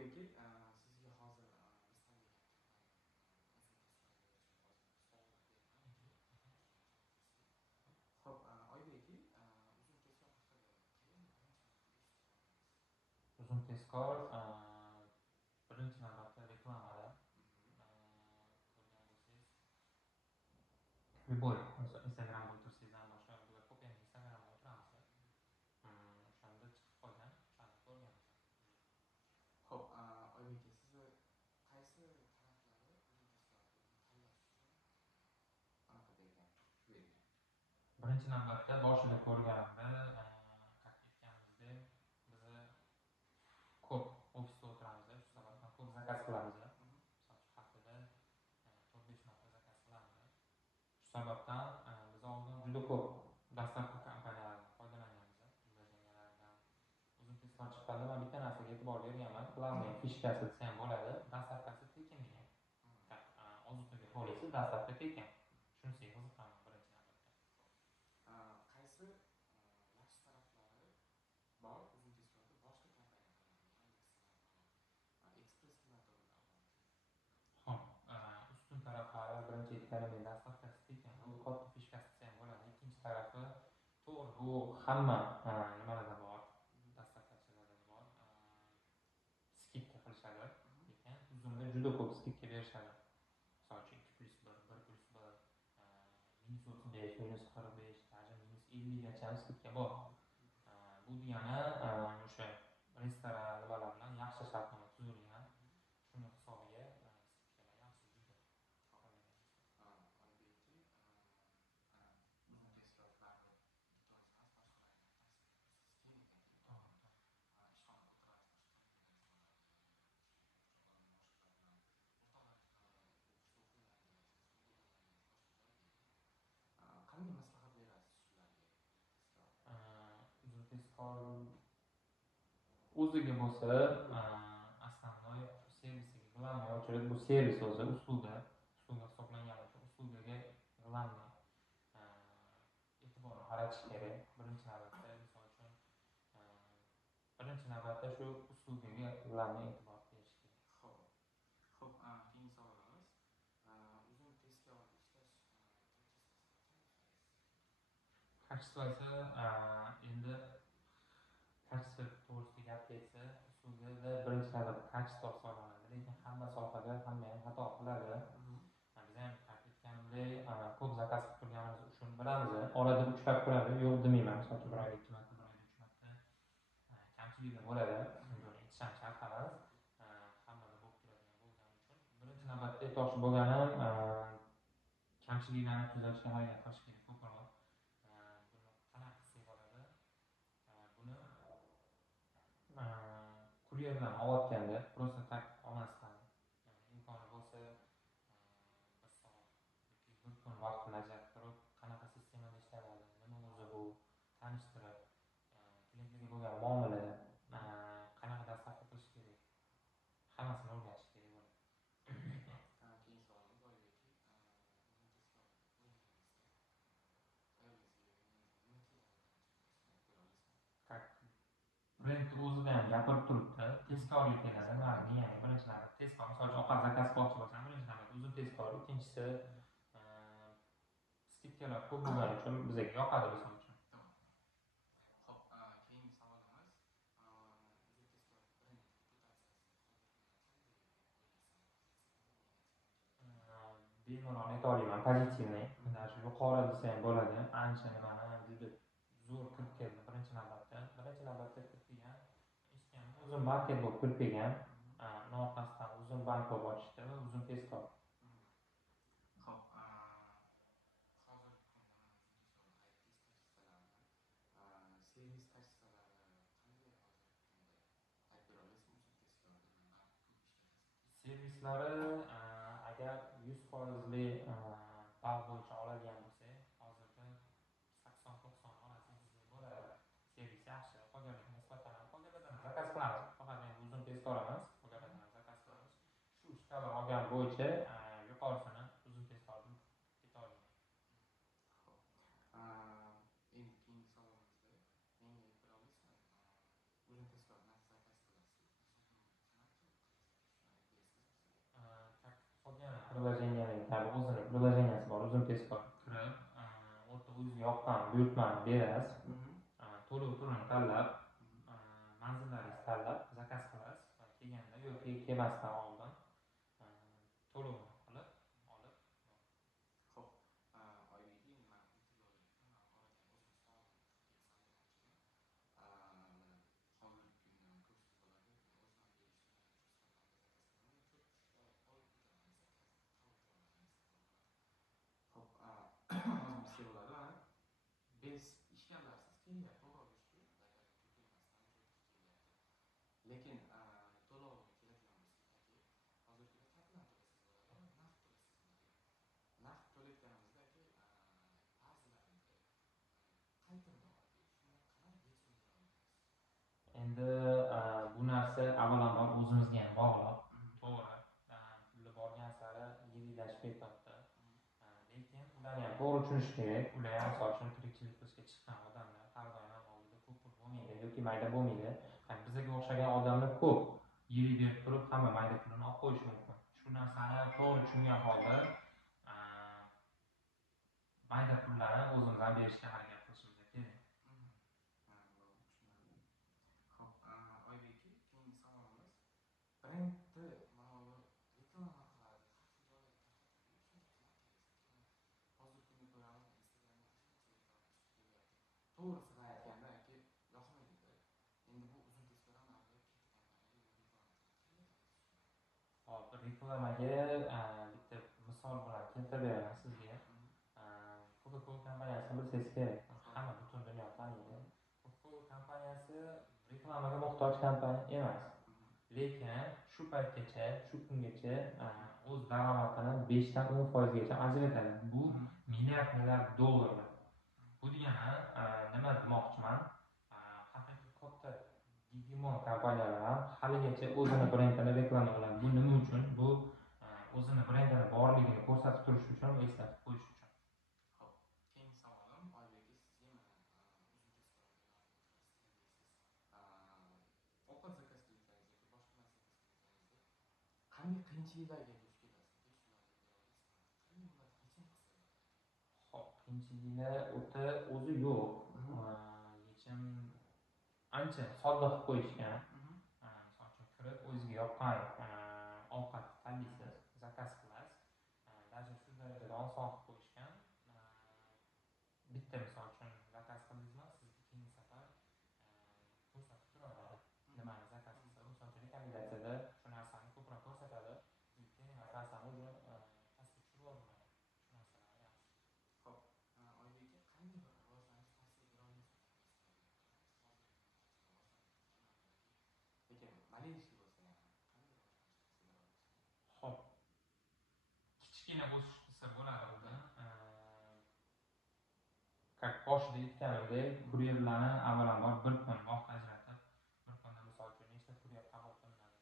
Oybeki, sizga hozir istalgan Xo'p, Oybeki, uzun tezkor haqida Uzun tezkor birinchi navbatda reklamada ko'rgan bo'lsangiz, любой Instagramda o'tirsangiz ham boshqa ko'p endi Instagramda o'tiramiz. O'shanda chiqib qolgan, o'shani ko'rganmiz. Xo'p, Oybeki, sizni qaysi taraflari uzun tezkorni tanlash uchun anaqa bergan, kuch bergan? Birinchi navbatda boshida ko'rganimda aytganimizdek, biz ko'p ofisda o'tiramiz, shu sababdan ko'p zakaz qilamiz. Haftada 4-5 marta zakaz qilamiz. Shu sababdan biz oldin juda ko'p dastlabki kompaniyalardan foydalanganmiz. Uzun tezkor chiqqanda men bitta narsaga e'tibor berganman. Главный fishkasi desa ham bo'ladi. Dastlabkasi tekin degan. Ozuqaga polisi dastlabki tekin. Shunisiga qiziqaman birinchi navbatda. Qaysi yaxshi taraflari bor uzun tezkorda boshqa kompaniyalardan? Ekspress xizmatlardan. Xo'p, ustun taraflari birinchi aytganim dastlabkasi tekin. Bu katta fishkasi desa ham bo'ladi. Ikkinchi tarafi to'g'ri, bu hamma nimalarda bor. Dastlabkachilarda bor. Skidka qilishadi. Lekin uzunda juda ko'p skidka berishadi. Misol uchun 2+1, 1+1, -35, -45, даже -50 gacha skidka bor. Bu degani o'sha restoran nimalar bilan yaxshi shartnoma tuzilgan. Shuni hisobiga skidkalar yaxshi juda. Oybeki, uzun tezkorlarni bittasiz boshqalarga tavsiya qanday maslahat berasiz shularga? Uzun tezkor o'ziga bo'lsa, основной servisiga главный очередь bu servis o'zi usulga hisoblangani uchun usulga главный e'tiborni qaratish kerak. Birinchi navbatda misol uchun birinchi navbatda shu usulga главный e'tibor berish kerak. Xo'p, keyingi savolimiz, uzun tezkor ishlash kачествоsi endi kачество to'g'risida gap ketsa, usulda birinchi navbatda kачество hisoblanadi. Lekin hamma sohada hamma ham xato qiladi. Biz ham aytganimdek, ko'p zakaz qilib turganimiz uchun bilamiz. Orada uchrab turadi, yo'q demayman. Misol uchun bir oyda 2 marta, bir oyda 3 marta kamchiliklar bo'ladi. Buni aytishdan shart emas. Hammada bo'lib turadigan bo'lgani uchun birinchi navbatda aytmoqchi bo'lganim, kamchiliklarni tuzatishga harakat qilish kerak ko'proq. Buni qanaqa qilsak bo'ladi? Buni kuryerdan olayotganda просто tak olmasdan, imkoni bo'lsa bir soat yoki bir kun vaqtini ajrattirib, qanaqa sistemada ishlanadi, nima o'zi bu, tanishtirib, klientlarga bo'lgan muomala, qanaqa dastlabki qilish kerak, hammasini o'rganish kerak bo'ladi. Keyingi savolimiz Oybeki, Brend o'zidan gapirib turibdi, tezkorlik keladi. Ma'lum, ya'ni birinchi navbatda tezkor, misol uchun ovqat zakaz qilmoqchi bo'lsam, birinchi navbatda uzun tezkor, ikkinchisi skidkalar ko'p bo'lgani uchun bizga yoqadi misol uchun. Xo'p, keyingi savolimiz, uzun tezkor brend reputatsiyasi Bemalol aytolmayman, pozitivniy, даже yuqori desa ham bo'ladi. Ancha nimani juda zo'r kirib keldi birinchi navbatda kirib kelgan. Eshitganim uzun market bo'lib kirib kelgan. Orqasidan uzun bank bo'lib ochishdi va uzun tezkor. Xo'p, hozirgi kunda servis kачестволari qanday hozirgi kunda? Aytib bera olasizmi uzun tezkorda? Servislari agar 100% ball bo'yicha oladigan bo'lsak, hozirda 80-90 orasida bo'ladi. Servis yaxshi, qolganlarga nisbatan zakaz qilamiz. Faqat endi uzun tezkor emas, qolganlarni zakaz qilamiz. Shu shkala olgan bo'yicha yuqorisini uzun tezkordan aytolmayman. Endi keyingi savolimizda menga aytib bera olasizmi? Uzun tezkor narsa zakaz qilasiz. приложениyaning kabi o'zini приложенияsi bor, uzun tezkor kirib, o'rta o'ziga yoqqan buyurtmani berasiz. To'lov turini tanlab, manzillaringizni tanlab zakaz qilasiz va kelganda yoki kelmasdan oldin to'lovni qilib olib. Xo'p, Oybek, nima intervyu olayotgan, oradan o'zim savolim qilib kelsam demoqchiman. Hozirgi kunda ko'psiz bo'ladi, o'zim berishni cho'sqa qilamiz, zakaz qilaman, 4-5 ta olib ko'raman, zakaz qabul qilib oladi. Xo'p, hozir bizga bo'ladi, biz ishlayapsiz, kelyapti, to'g'ri ishki, zakaz kelmasdan cho'tib kelyapti. Lekin to'lov keladigan bo'lsak, hozirgida qayerdan to'laysiz bo'ladi, naqd to'laysiz bo'ladi. Naqd to'layotganimizda ba'zilarida qaytarma bor, shuni qanaqa yechim bera olmaymiz. Endi bu narsa avvalambor o'zimizga ham bog'liq. To'g'ri, pulli borgan sari yillashib ketyapti. Lekin ularni ham to'g'ri tushunish kerak. Ular ham misol uchun tirikchilik qilishga chiqqan odamlar har doim oldida ko'p pul bo'lmaydi yoki mayda bo'lmaydi. Bizga o'xshagan odamlar ko'p. Yili berib turib hamma mayda pulini olib qo'yishi mumkin. Shu narsani to'g'ri tushungan holda mayda pullarni o'zimizdan berishga harakat qilishimiz kerak. Xo'p, Oybek, keyingi savolimiz, brendni manavi reklama qiladi, har xil joylarga tarqatadi. Shuni qanaqa qilasiz? Hozirgi kunda ko'ramiz, Instagramda ancha reklama chiqib kelyapti. To'g'risini aytganda yoqmaydi-da. Endi bu uzun tezkordan katta kompaniyalar reklama qiladi. Hop, reklamaga bitta misol bilan keltirib beraman sizga. Coca-Cola kompaniyasini bilsangiz kerak. Hamma butun dunyo taniydi. Coca-Cola kompaniyasi reklamaga muhtoj kompaniya emas. Lekin shu paytgacha, shu kungacha o'z daromadini 5 dan 10% ajratadi. Bu milliard dollarlar. Bu degani nima demoqchiman? Haqiqiy katta gigimon kompaniyalar ham haligacha o'zini brendini reklamaladi. Bu nima uchun? Bu o'zini brendini borligini ko'rsatib turish uchun va eslatib qo'yish uchun. Xo'p, keyingi savolim, Oybek, sizga mana uzun tezkorga ovqat zakaz qilsangiz yoki boshqa narsa zakaz qilsangizda qanday qiyinchiliklarga duch kelasiz? Shularni bera olasizmi? Qanday ularni yechim qilsa bo'ladi? Hop, qiyinchiliklar o'zi yo'q. Yechim ancha sodda qilib qo'yishgan. Misol uchun kirib o'ziga yoqqan ovqat tanlaysiz, zakaz qilasiz. Даже shu darajada oson qilib qo'yishgan. Bitta misol uchun zakaz qildingizmi, sizga keyingi safar ko'rsatib turadi. Nimani zakaz qilsa, misol uchun rekomendatsiyada shu narsani ko'proq ko'rsatadi. Keyin narsani o'zi pastga tushirib yuboradi. Shu narsalar yaxshi. Xo'p, Oybekka qanday bir rivojlanish tavsiya bera olasiz? Lekin maleyskiy bo'lsa ham qanday rivojlanish tavsiya bera olasiz? Hop, kichkina o'sish desa bo'ladi unda. Как boshida aytganimdek, kuryerlarni avvalambor bir kun vaqt ajratib, bir kunda misol uchun nechta kuryer qabul qilinadi?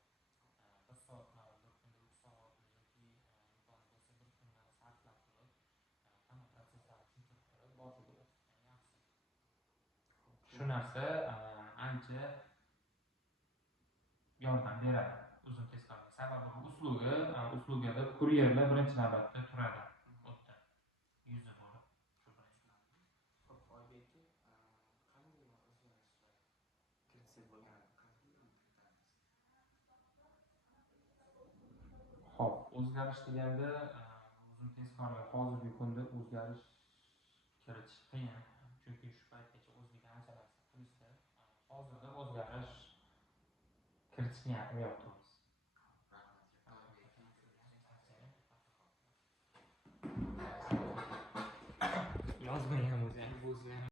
1 soatmi, bir kunda 3 soatmi yoki imkoni bo'lsa bir kundan sarflab turib, hamma protsesslarni tushuntirib turib, boshida o'qitgan yaxshi. Shu narsa ancha yordam beradi uzun tezkorga. Sababi uslugida kuryerlar birinchi navbatda turadi. O'tda yuzi bo'lib. Xo'p, Oybekka qanday o'zgarishlar kiritsak bo'lganini kiritamiz? Hop, o'zgarish deganda uzun tezkorga hozirgi kunda o'zgarish kiritish qiyin. Chunki shu paytgacha o'zbek ancha narsa qilishdi. Hozirda o'zgarish kiritish niyatim yo'q. Yozmagan o'zi.